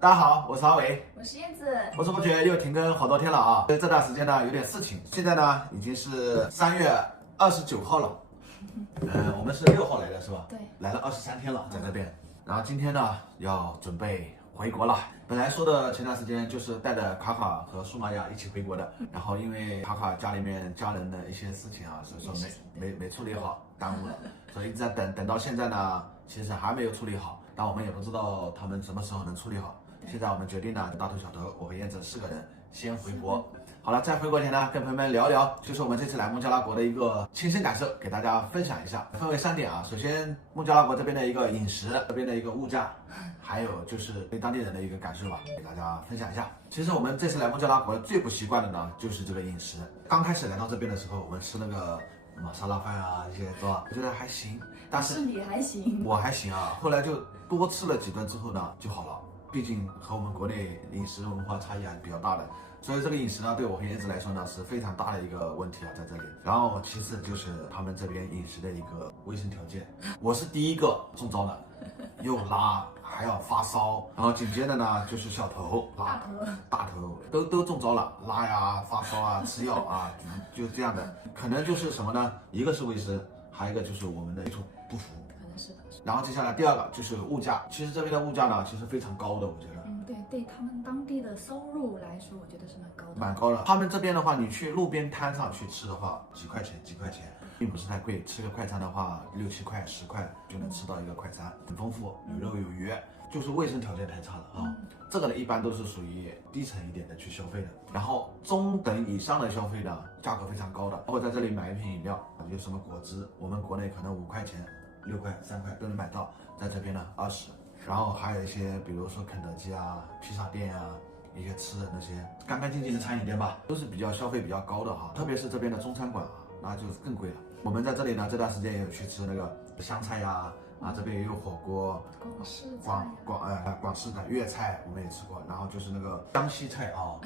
大家好，我是阿伟，我是燕子。不知不觉又停更好多天了啊！这段时间呢有点事情，现在呢已经是3月29号了，我们是6号来的是吧？对，来了23天了，在这边。然后今天呢要准备回国了。本来说的前段时间就是带着卡卡和苏玛雅一起回国的，然后因为卡卡家里面家人的一些事情啊，所以说没处理好，耽误了，所以一直在等到现在呢，其实还没有处理好，但我们也不知道他们什么时候能处理好。现在我们决定呢，大头小头，我和燕子4个人先回国。好了，在回国前呢，跟朋友们聊聊，就是我们这次来孟加拉国的一个亲身感受，给大家分享一下。分为3点啊，首先孟加拉国这边的一个饮食，这边的一个物价，还有就是对当地人的一个感受吧，给大家分享一下。其实我们这次来孟加拉国最不习惯的呢，就是这个饮食。刚开始来到这边的时候，我们吃那个玛莎拉饭啊，一些是吧？我觉得还行，但是你还行，我还行啊。后来就多吃了几顿之后呢，就好了。毕竟和我们国内饮食文化差异还是比较大的，所以这个饮食呢，对我和燕子来说呢是非常大的一个问题啊，在这里。然后其次就是他们这边饮食的一个卫生条件，我是第一个中招的，又拉还要发烧，然后紧接着呢就是小头、大头都中招了，拉呀、发烧啊、吃药啊，就这样的。可能就是什么呢？一个是卫生，还有一个就是我们的水土不服。是的。然后接下来第2个就是物价，其实这边的物价呢，其实非常高的，我觉得。对他们当地的收入来说，我觉得是蛮高的。蛮高的。他们这边的话，你去路边摊上去吃的话，几块钱，并不是太贵。吃个快餐的话，6、7块、10块就能吃到一个快餐，很丰富，有肉有鱼。就是卫生条件太差了啊。这个呢，一般都是属于低层一点的去消费的。然后中等以上的消费呢，价格非常高的。包括在这里买一瓶饮料，有什么果汁，我们国内可能5块钱、6块、3块都能买到，在这边呢20。然后还有一些，比如说肯德基啊、披萨店啊，一些吃的那些干干净净的餐饮店吧，都是比较消费比较高的哈。特别是这边的中餐馆啊，那就更贵了。我们在这里呢，这段时间也有去吃那个湘菜呀，这边也有火锅，广式的粤菜我们也吃过，然后就是那个江西菜啊，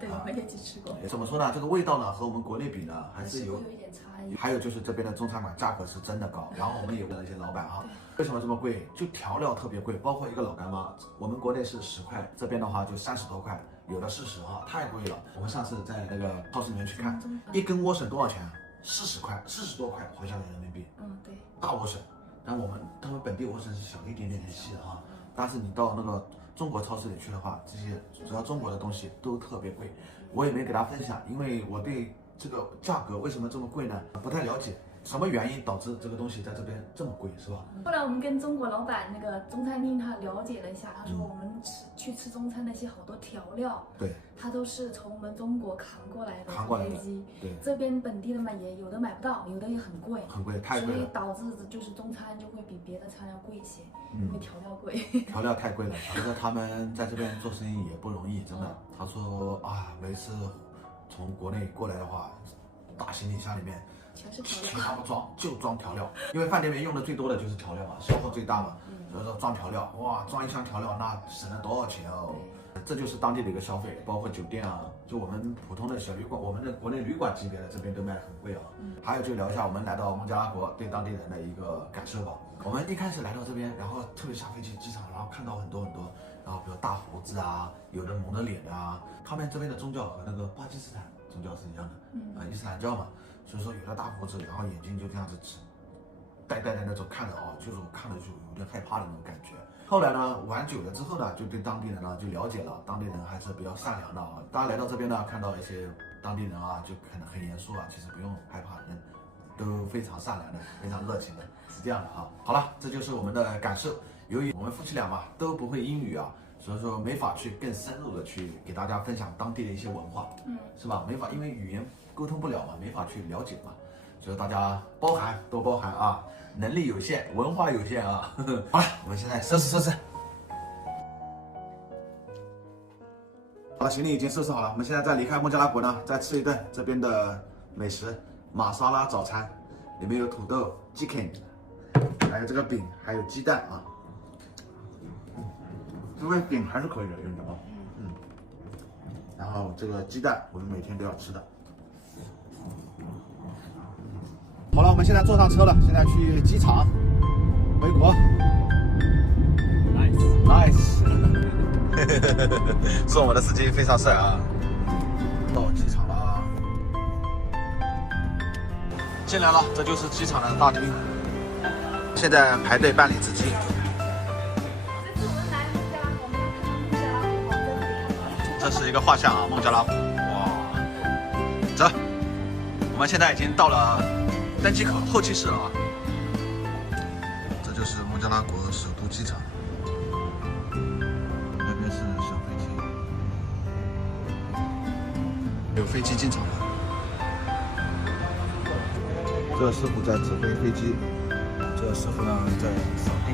对，我也去吃过。怎么说呢？这个味道呢和我们国内比呢，还是有一点差异。还有就是这边的中餐馆价格是真的高，然后我们有的一些老板哈，为什么这么贵？就调料特别贵，包括一个老干妈，我们国内是10块，这边的话就30多块，有的40哈，太贵了。我们上次在那个超市里面去看，一根莴笋多少钱？40块，40多块，好像人民币。对，大莴笋。但他们本地莴笋是小一点点细的哈，但是你到那个中国超市里去的话，这些只要中国的东西都特别贵。我也没给大家分享，因为我对这个价格为什么这么贵呢不太了解，什么原因导致这个东西在这边这么贵是吧？后来我们跟中国老板那个中餐厅他了解了一下，他说我们去吃中餐那些好多调料，对，他都是从我们中国扛过来的飞机，对，这边本地的嘛也有的买不到，有的也很贵，太贵了，所以导致就是中餐就会比别的餐要贵一些，因为调料贵，调料太贵了。觉得他们在这边做生意也不容易，真的。他说啊，每次从国内过来的话，大行李箱里面全是调料，其他不装，就装调料，因为饭店里面用的最多的就是调料嘛，消耗最大嘛，所以说装调料，哇，装一箱调料那省了多少钱哦！这就是当地的一个消费，包括酒店啊，就我们普通的小旅馆，我们的国内旅馆级别的这边都卖很贵啊。还有就聊一下我们来到孟加拉国对当地人的一个感受吧。我们一开始来到这边，然后特别下飞机机场，然后看到很多，然后比如大胡子啊，有的蒙着脸的啊，他们这边的宗教和那个巴基斯坦宗教是一样的，伊斯兰教嘛，所以说有的大胡子，然后眼睛就这样子呆呆的那种看着就是我看着就有点害怕的那种感觉。后来呢，玩久了之后呢，就对当地人呢就了解了，当地人还是比较善良的啊。大家来到这边呢，看到一些当地人啊，就可能很严肃啊，其实不用害怕，人都非常善良的，非常热情的，是这样的啊。好了，这就是我们的感受。由于我们夫妻俩嘛都不会英语啊，所以说没法去更深入的去给大家分享当地的一些文化，是吧？没法，因为语言沟通不了嘛，没法去了解嘛。所以大家多包涵啊，能力有限，文化有限啊。好了，我们现在收拾。好了，行李已经收拾好了，我们现在在离开孟加拉国呢，再吃一顿这边的美食玛莎拉早餐，里面有土豆、chicken， 还有这个饼，还有鸡蛋啊。这个饼还是可以的，有点啊。然后这个鸡蛋我们每天都要吃的。好了，我们现在坐上车了，现在去机场回国。Nice。说我的司机非常帅啊。到机场了，进来了，这就是机场的大厅，现在排队办理值机。这次我们来孟加拉湖，我们要看孟加拉湖好真这是一个画像啊，孟加拉湖。哇，走，我们现在已经到了登机口候机室了啊。这就是孟加拉国首都机场，那边是小飞机，有飞机进场了。这师傅在指挥飞机，这师傅呢在扫地。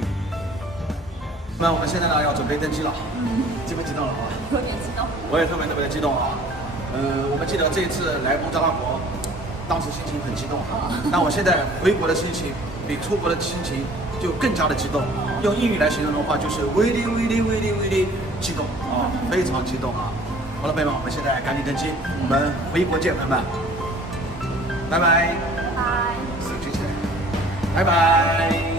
那我们现在呢要准备登机了，激不激动了啊？有点激动。我也特别的激动啊！我们记得这一次来孟加拉国，当时心情很激动啊。但我现在回国的心情比出国的心情就更加的激动。用英语来形容的话，就是 really 激动啊，非常激动啊！好了，朋友们，我们现在赶紧登机，我们回国见，朋友们，拜拜。拜拜。手举起来，拜拜。